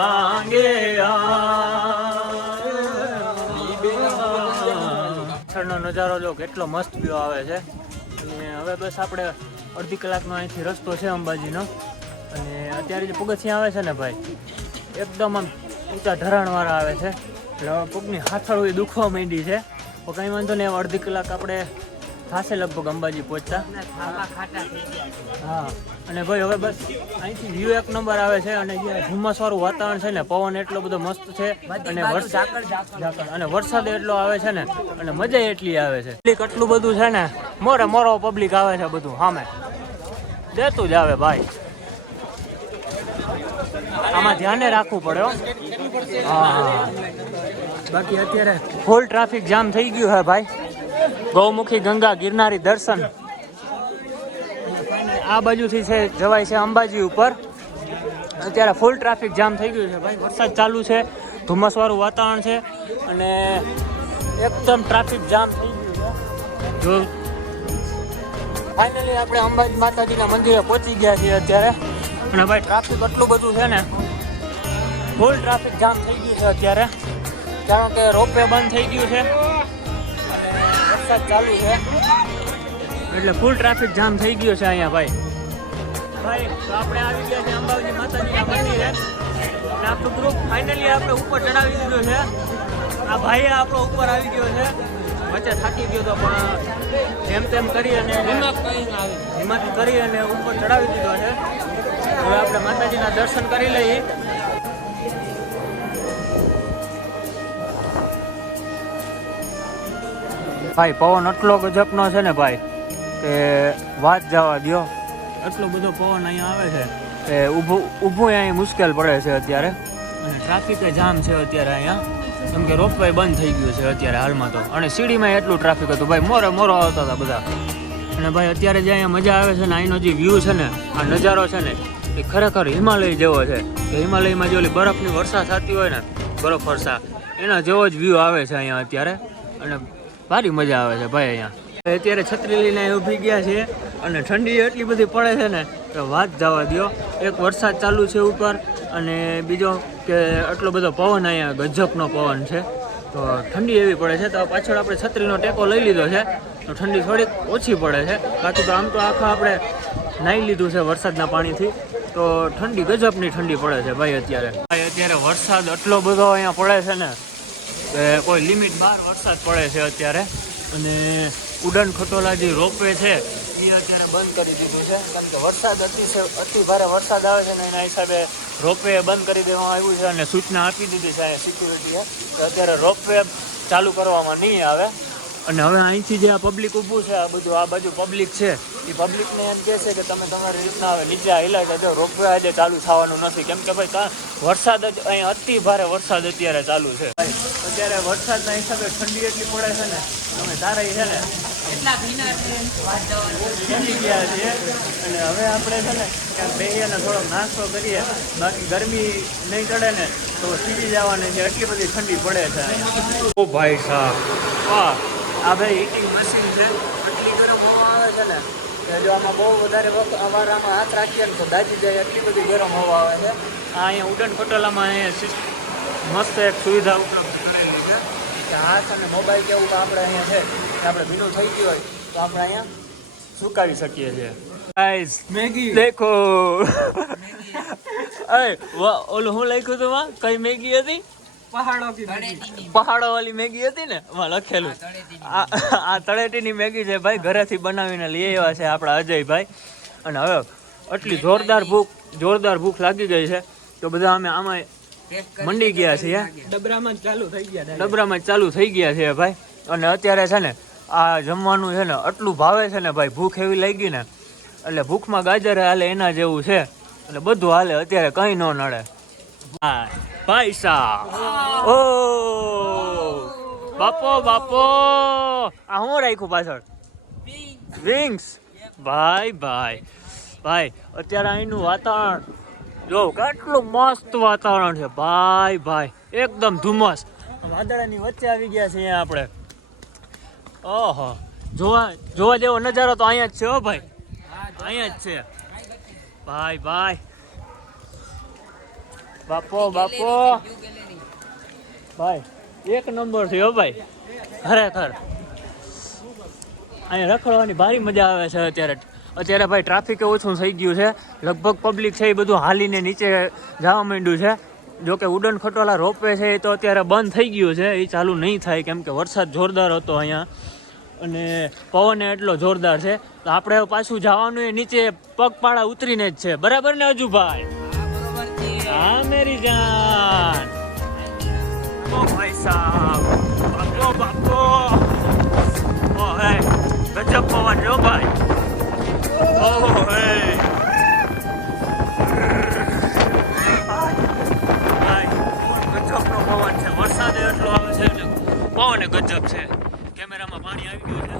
ભાંગે પાછળનો નજારો જો કેટલો મસ્ત વ્યૂ આવે છે. અને હવે બસ આપણે અડધી કલાકનો અહીંથી રસ્તો છે અંબાજીનો. અને અત્યારે જે પગથિયાં આવે છે ને ભાઈ એકદમ આમ ઊંચા ઢરાણવાળા આવે છે, એટલે પગની હાથળ દુખવા માંડી છે. તો કંઈ વાંધો નહીં, અડધી કલાક આપણે થશે લગભગ અંબાજી પહોંચતા. હા, અને ભાઈ હવે બસ અહીંથી વ્યૂ એક નંબર આવે છે. અને જે ધુમ્મસવાળું વાતાવરણ છે ને, પવન એટલો બધો મસ્ત છે, અને વરસાદ એટલો આવે છે ને, અને મજા એટલી આવે છે. પબ્લિક એટલું બધું છે ને, મોરો પબ્લિક આવે છે, બધું સામે દેતું જ આવે ભાઈ. આમાં ધ્યાને રાખવું પડે. હા, બાકી અત્યારે ફૂલ ટ્રાફિક જામ થઈ ગયું છે ભાઈ. ગૌમુખી ગંગા ગિરનારી દર્શન આ બાજુથી છે જવાય છે અંબાજી ઉપર. અત્યારે ફૂલ ટ્રાફિક જામ થઈ ગયું છે ભાઈ. વરસાદ ચાલુ છે, ધુમ્મસવાળું વાતાવરણ છે, અને એકદમ ટ્રાફિક જામ થઈ ગયું છે. જો ફાઇનલી આપણે અંબાજી માતાજીના મંદિરે પહોંચી ગયા છીએ અત્યારે. અને ભાઈ ટ્રાફિક એટલું બધું છે ને, ફૂલ ટ્રાફિક જામ થઈ ગયું છે અત્યારે, કારણ કે રોપવે બંધ થઈ ગયું છે અને વરસાદ ચાલુ છે, એટલે ફૂલ ટ્રાફિક જામ થઈ ગયો છે અહીંયા ભાઈ. તો આપણે આવી ગયા છે અંબાજી માતાજીના મંદિરે, અને આપણું ગ્રુપ ફાઇનલી આપણે ઉપર ચડાવી દીધું છે. આ ભાઈ આપણો ઉપર આવી ગયો છે, વચ્ચે થાકી ગયો તો પણ જેમ તેમ કરી અને હિંમત કરી અને ઉપર ચડાવી દીધો છે. હવે આપણે માતાજીના દર્શન કરી લઈએ. ભાઈ પવન એટલો ગજબનો છે ને ભાઈ કે વાત જવા દો. એટલો બધો પવન અહીંયા આવે છે કે ઊભું અહીં મુશ્કેલ પડે છે અત્યારે. અને ટ્રાફિક જામ છે અત્યારે અહીંયા, કેમ કે રોપવે બંધ થઈ ગયું છે અત્યારે હાલમાં તો. અને સીડીમાં એટલું ટ્રાફિક હતું ભાઈ, મોરો આવતા હતા બધા. અને ભાઈ અત્યારે જે અહીંયા મજા આવે છે ને, અહીંનો જે વ્યૂ છે ને, આ નજારો છે ને, એ ખરેખર હિમાલય જેવો છે. કે હિમાલયમાં જે ઓલી બરફની વર્ષા થતી હોય ને, બરફ વર્ષા, એના જેવો જ વ્યૂ આવે છે અહીંયા અત્યારે. અને ભારી મજા આવે છે ભાઈ અહીંયા. અત્યારે છત્રી લઈને ઊભી ગયા છે, અને ઠંડી એટલી બધી પડે છે ને કે વાત જવા દો. એક વરસાદ ચાલુ છે ઉપર, અને બીજો કે એટલો બધો પવન અહીંયા ગજબનો પવન છે, તો ઠંડી એવી પડે છે. તો પાછળ આપણે છત્રીનો ટેકો લઈ લીધો છે, તો ઠંડી થોડીક ઓછી પડે છે. બાકી તો આમ તો આખા આપણે નાહી લીધું છે વરસાદના પાણીથી, તો ઠંડી ગજબની ઠંડી પડે છે ભાઈ અત્યારે. અત્યારે વરસાદ એટલો બધો અહીંયા પડે છે ને કે કોઈ લિમિટ બહાર વરસાદ પડે છે અત્યારે. અને ઉડાન ખટોલા જે રોપવે છે એ અત્યારે બંધ કરી દીધું છે, કેમ કે વરસાદ અતિ ભારે વરસાદ આવે છે ને એના હિસાબે રોપવે બંધ કરી દેવામાં આવ્યું છે. અને સૂચના આપી દીધી છે અહીંયા સિક્યુરિટીએ કે અત્યારે રોપવે ચાલુ કરવામાં નહીં આવે. અને હવે અહીંથી જે આ પબ્લિક ઊભું છે, આ બાજુ પબ્લિક છે, એ પબ્લિકને એમ કહે છે કે તમે તમારી રીતના હવે નીચે હિલાઈ જજો, રોપવે આજે ચાલુ થવાનું નથી, કેમ કે ભાઈ વરસાદ જ અહીંયા અતિ ભારે વરસાદ અત્યારે ચાલુ છે. અત્યારે વરસાદના હિસાબે ઠંડી એટલી પડે છે ને, તમે ધારાઈ છે ને પહોંચી ગયા છીએ. અને હવે આપણે છે ને ક્યાંક બેસીએ ને થોડોક નાસ્તો કરીએ, બાકી ગરમી નહીં ચડે ને તો સીધી જવાની છે, એટલી બધી ઠંડી પડે છે. ઓ ભાઈ સાહેબ, વાહ! આ ભાઈ હીટિંગ મશીન છે, એટલી ગરમ હવા આવે છે ને કે જો આમાં બહુ વધારે આમાં હાથ રાખીએ ને તો દાજી જાય, એટલી બધી ગરમ હવા આવે છે. આ અહીંયા ઉડાન ખટોલામાં અહીંયા મસ્ત એક સુવિધા ઉપલબ્ધ કરેલી છે કે હાથ અને મોબાઈલ કેવું તો આપણે અહીંયા છે કે આપણે ભીનું થઈ ગયું હોય તો આપણે અહીંયા સુકાવી શકીએ છીએ. ગાઈસ મેગી દેખો. અરે ઓલું હું લખ્યું હતું માં, કઈ મેગી હતી? પહાડો વાળી મેગી હતી ને, એમાં લખેલું. આ તળેટીની મેગી છે ભાઈ, ઘરેથી બનાવીને લઈ આવ્યા છે આપણા અજયભાઈ. અને હવે એટલી જોરદાર ભૂખ લાગી ગઈ છે તો બધા અમે આમાં મંડી ગયા છીએ. ડબરામાં ચાલુ થઈ ગયા છે ભાઈ. અને અત્યારે છે ને આ જમવાનું છે ને એટલું ભાવે છે ને ભાઈ, ભૂખ એવી લાગી ને, એટલે ભૂખમાં ગાજર હાલે એના જેવું છે, એટલે બધું હાલે અત્યારે, કંઈ ન નડે. હા પૈસા. ઓ બાપો આ હું રાખ્યું પાછળ? વિંગ્સ. ભાઈ અત્યારે અહીંનું વાતાવરણ જો કેટલું મસ્ત વાતાવરણ છે ભાઈ, એકદમ ધુમ્મસ, વાદળાની વચ્ચે આવી ગયા છે અહીંયા આપણે. ઓહો, જોવા જેવો નજારો તો અહીંયા જ છે. હો ભાઈ, અહીંયા જ છે ભાઈ. બાપો બાપો ભાઈ એક નંબર છે હો ભાઈ, ખરેખર અહીંયા રખડવાની ભારી મજા આવે છે. અત્યારે ભાઈ ટ્રાફિક ઓછું થઈ ગયું છે, લગભગ પબ્લિક છે એ બધું હાલીને નીચે જવા માંડ્યું છે. જોકે ઉડન ખટોલા રોપવે છે એ તો અત્યારે બંધ થઈ ગયું છે, એ ચાલુ નહીં થાય કેમ કે વરસાદ જોરદાર હતો અહીંયા અને પવન એટલો જોરદાર છે. તો આપણે પાછું જવાનું એ નીચે પગપાળા ઉતરીને જ છે, બરાબર ને અજુભાઈ? હા મેરી જાન. ઓ ભાઈ સાહેબ, બાપો બાપો, ઓ હે ગજબ પવન જો ભાઈ. ઓ હે ગજબનો પવન છે, વરસાદ એટલો આવે છે ને પવન ગજબ છે. કેમેરામાં પાણી આવી ગયું છે,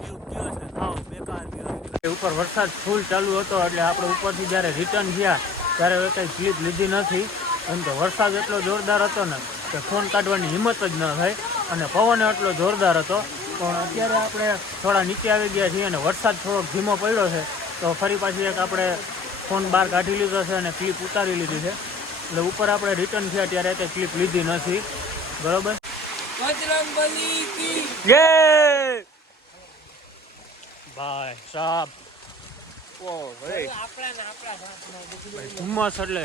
વ્યૂ ગયો છે હાવ બેકાર ગયો. ઉપર વરસાદ ફૂલ ચાલુ હતો એટલે આપણે ઉપરથી જ્યારે રિટર્ન થયા ત્યારે કંઈ ક્લિપ લીધી નથી, કેમ કે વરસાદ એટલો જોરદાર હતો ને કે ફોન કાઢવાની હિંમત જ ન થઈ અને પવન એટલો જોરદાર હતો. પણ અત્યારે આપણે થોડા નીચે આવી ગયા છીએ અને વરસાદ થોડોક ધીમો પડ્યો છે તો ફરી પાછી એક આપણે ફોન બહાર કાઢી લીધો છે અને ક્લિપ ઉતારી લીધી છે. એટલે ઉપર આપણે રિટર્ન થયા ત્યારે કંઈ ક્લિપ લીધી નથી, બરોબર? જય ભાઈ સાહેબ. ઓ ભાઈ ધુમ્મસ એટલે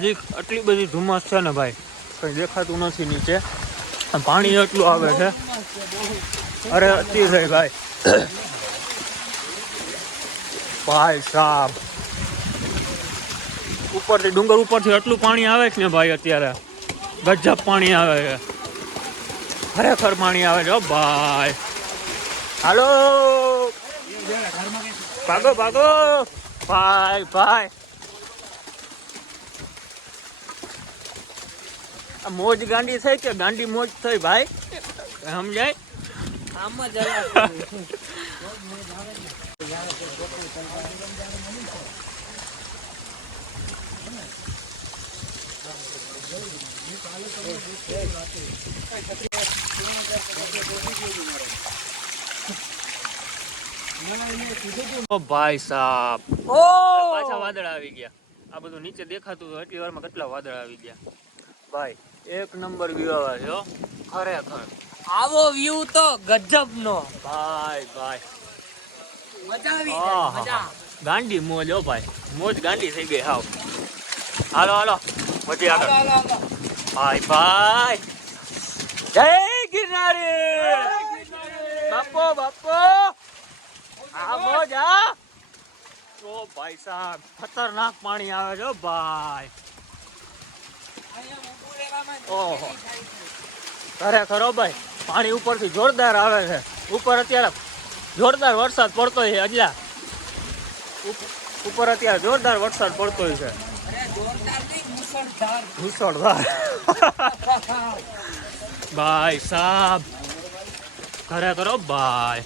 હજી આટલી બધી ધુમ્મસ છે ને ભાઈ, કંઈ દેખાતું નથી નીચે, પાણી એટલું આવે છે. અરે અતિ થઈ ભાઈ. ભાઈ સાહેબ ઉપરથી ડુંગર ઉપરથી એટલું પાણી આવે છે ને ભાઈ, અત્યારે ગજબ પાણી આવે છે, ખરેખર પાણી આવે છે ભાઈ. હાલો ભાગો ભાગો ભાઈ ભાઈ. આ મોજ ગાંડી થઈ કે ગાંડી મોજ થઈ ભાઈ, સમજાય? આમ જ ઓ ભાઈ સાહેબ, પાછા વાદળ આવી ગયા. આ બધું નીચે દેખાતું હતું એટલી વારમાં કેટલા વાદળ આવી ગયા ભાઈ. એક નંબર વ્યૂ આવે છે ખરેખર. આવો વ્યૂ તો ગજબ નો ભાઈ ભાઈ, મજા આવી જાય, મજા. ગાંડી મોજ હો ભાઈ, મોજ ગાંડી થઈ ગઈ હાવ. હાલો હાલો પછી આગળ ભાઈ ભાઈ. જય ગિરનારી બાપો બાપો. આ મોજ આ. ઓ ભાઈ સાહેબ ખતરનાક પાણી આવે છે ભાઈ. ઓહો ખરેખર ભાઈ, પાણી ઉપરથી જોરદાર આવે છે. ઉપર અત્યારે જોરદાર વરસાદ પડતો છે, અજલા ઉપર અત્યારે જોરદાર વરસાદ પડતો છે, મુસળધાર. ભાઈ સાહેબ ખરેખર ભાઈ,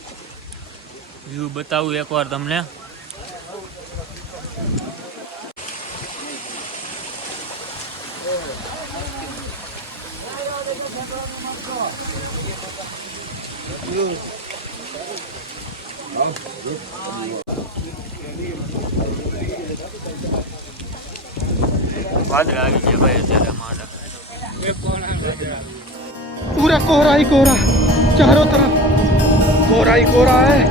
વ્યૂ બતાવું એકવાર તમને. वादळ आ गई भाई અત્યારે माटा पूरा कोहरा ही कोहरा, चारों तरफ कोहरा ही कोहरा है.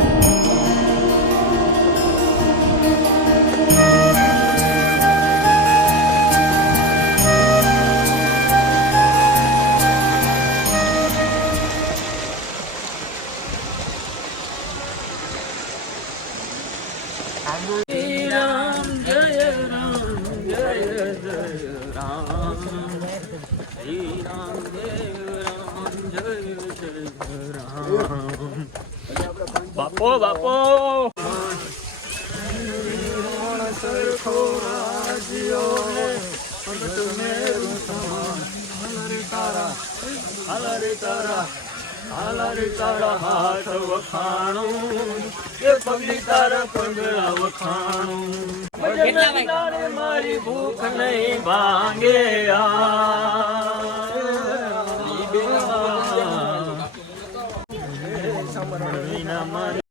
बापो बापो તારા હાથ વખાણું એ પગલી તારા પગલા વખાણું મારી ભૂખ નહીં ભાંગે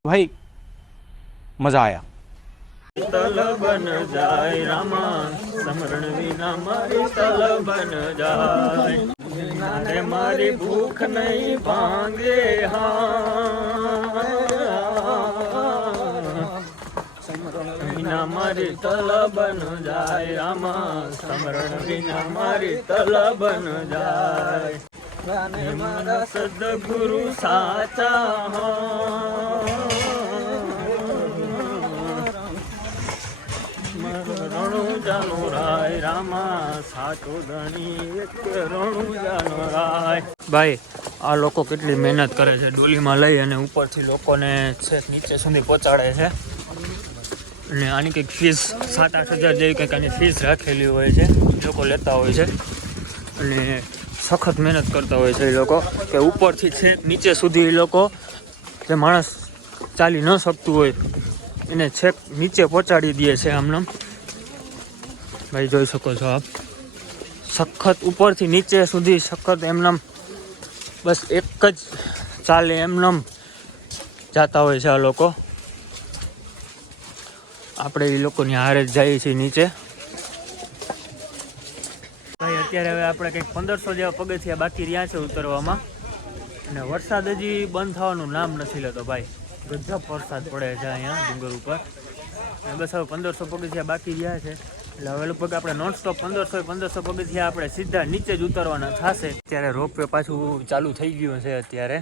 भाई मजा आया. તલ બન જાય રામા સમરણ વિના મારી તલ બન જાય મારી ભૂખ નહીં ભાંગે વિના મારી તલ બન જાય રામા સમરણ વિના મારી તલ બન જાય મારા સદગુરુ સાચા રણુ જાનો રાય રામા સાચો ધણી એક રણુ જાનો રાય. ભાઈ આ લોકો કેટલી મહેનત કરે છે, ડોલીમાં લઈ અને ઉપરથી લોકોને છેક નીચે સુધી પહોંચાડે છે. અને આની કંઈક ફીસ 7-8 હજાર જેવી કંઈક આની ફીસ રાખેલી હોય છે, લોકો લેતા હોય છે. અને સખત મહેનત કરતા હોય છે એ લોકો કે ઉપરથી છેક નીચે સુધી એ લોકો જે માણસ ચાલી ન શકતું હોય એને છેક નીચે પહોંચાડી દે છે. આમનામ ભાઈ જોઈ શકો છો આપ, સખત ઉપરથી નીચે સુધી સખત એમનામ બસ એક જ ચાલે એમનામ જાતા હોય છે આ લોકો. આપણે એ લોકોની હારે જ જઈએ છીએ નીચે. ભાઈ અત્યારે હવે આપણે કંઈક 1500 જેવા પગથિયા બાકી રહ્યા છે ઉતરવામાં, અને વરસાદ હજી બંધ થવાનું નામ નથી લેતો. ભાઈ ગજબ વરસાદ પડે છે અહીંયા ડુંગર ઉપર. અને બસ હવે 1500 પગથિયા બાકી રહ્યા છે, એટલે હવે લગભગ આપણે નોનસ્ટોપ 1500 પગથિયા આપણે સીધા નીચે જ ઉતરવાના થશે. અત્યારે રોપવે પાછું ચાલુ થઈ ગયું છે. અત્યારે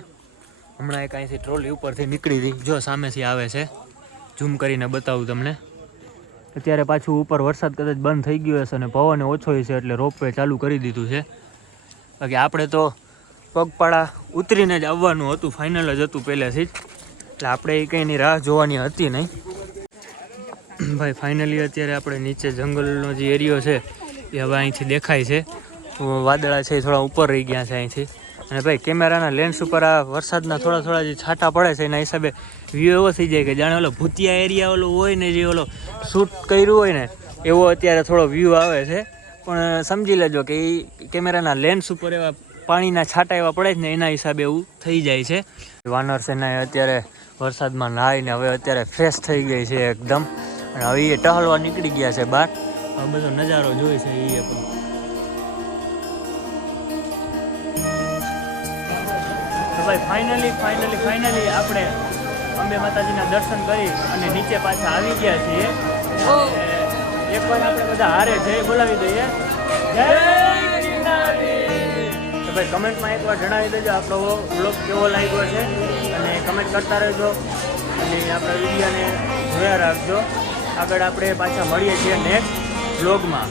હમણાં એક અહીંથી ટ્રોલી ઉપરથી નીકળી હતી, જો સામેથી આવે છે, ઝૂમ કરીને બતાવું તમને. અત્યારે પાછું ઉપર વરસાદ કદાચ બંધ થઈ ગયો હશે અને પવન ઓછો છે એટલે રોપવે ચાલુ કરી દીધું છે. બાકી આપણે તો પગપાળા ઉતરીને જ આવવાનું હતું, ફાઇનલ જ હતું પહેલેથી જ, એટલે આપણે એ કંઈની રાહ જોવાની હતી નહીં. ભાઈ ફાઇનલી અત્યારે આપણે નીચે જંગલનો જે એરિયો છે એ હવે અહીંથી દેખાય છે. વાદળા છે એ થોડા ઉપર રહી ગયા છે અહીંથી. અને ભાઈ કેમેરાના લેન્સ ઉપર આ વરસાદના થોડા જે છાંટા પડે છે એના હિસાબે વ્યૂ એવો થઈ જાય કે જાણે ઓલો ભૂતિયા એરિયા ઓલો હોય ને, જે ઓલો શૂટ કર્યું હોય ને એવો અત્યારે થોડો વ્યૂ આવે છે. પણ સમજી લેજો કે એ કેમેરાના લેન્સ ઉપર એવા પાણીના છાંટા એવા પડે છે ને એના હિસાબે એવું થઈ જાય છે. વાનર સેના અત્યારે વરસાદમાં નાહીને હવે અત્યારે ફ્રેશ થઈ ગઈ છે એકદમ, અને હવે એ ટહલવા નીકળી ગયા છે બહાર. હવે બધો નજારો જોઈ છે એ પણ. તો ભાઈ ફાઇનલી આપણે અંબે માતાજીના દર્શન કરી અને નીચે પાછા આવી ગયા છીએ. એકવાર આપણે બધા હારે જય બોલાવી દઈએ, જય ગિરનારી. તો ભાઈ કમેન્ટમાં એકવાર જણાવી દેજો આપણો વ્લોગ કેવો લાગ્યો છે, અને કમેન્ટ કરતા રહેજો અને આપણા વિડીયોને જોયા રાખજો. આગળ આપણે પાછા મળીએ છીએ નેક્સ્ટ વ્લોગમાં.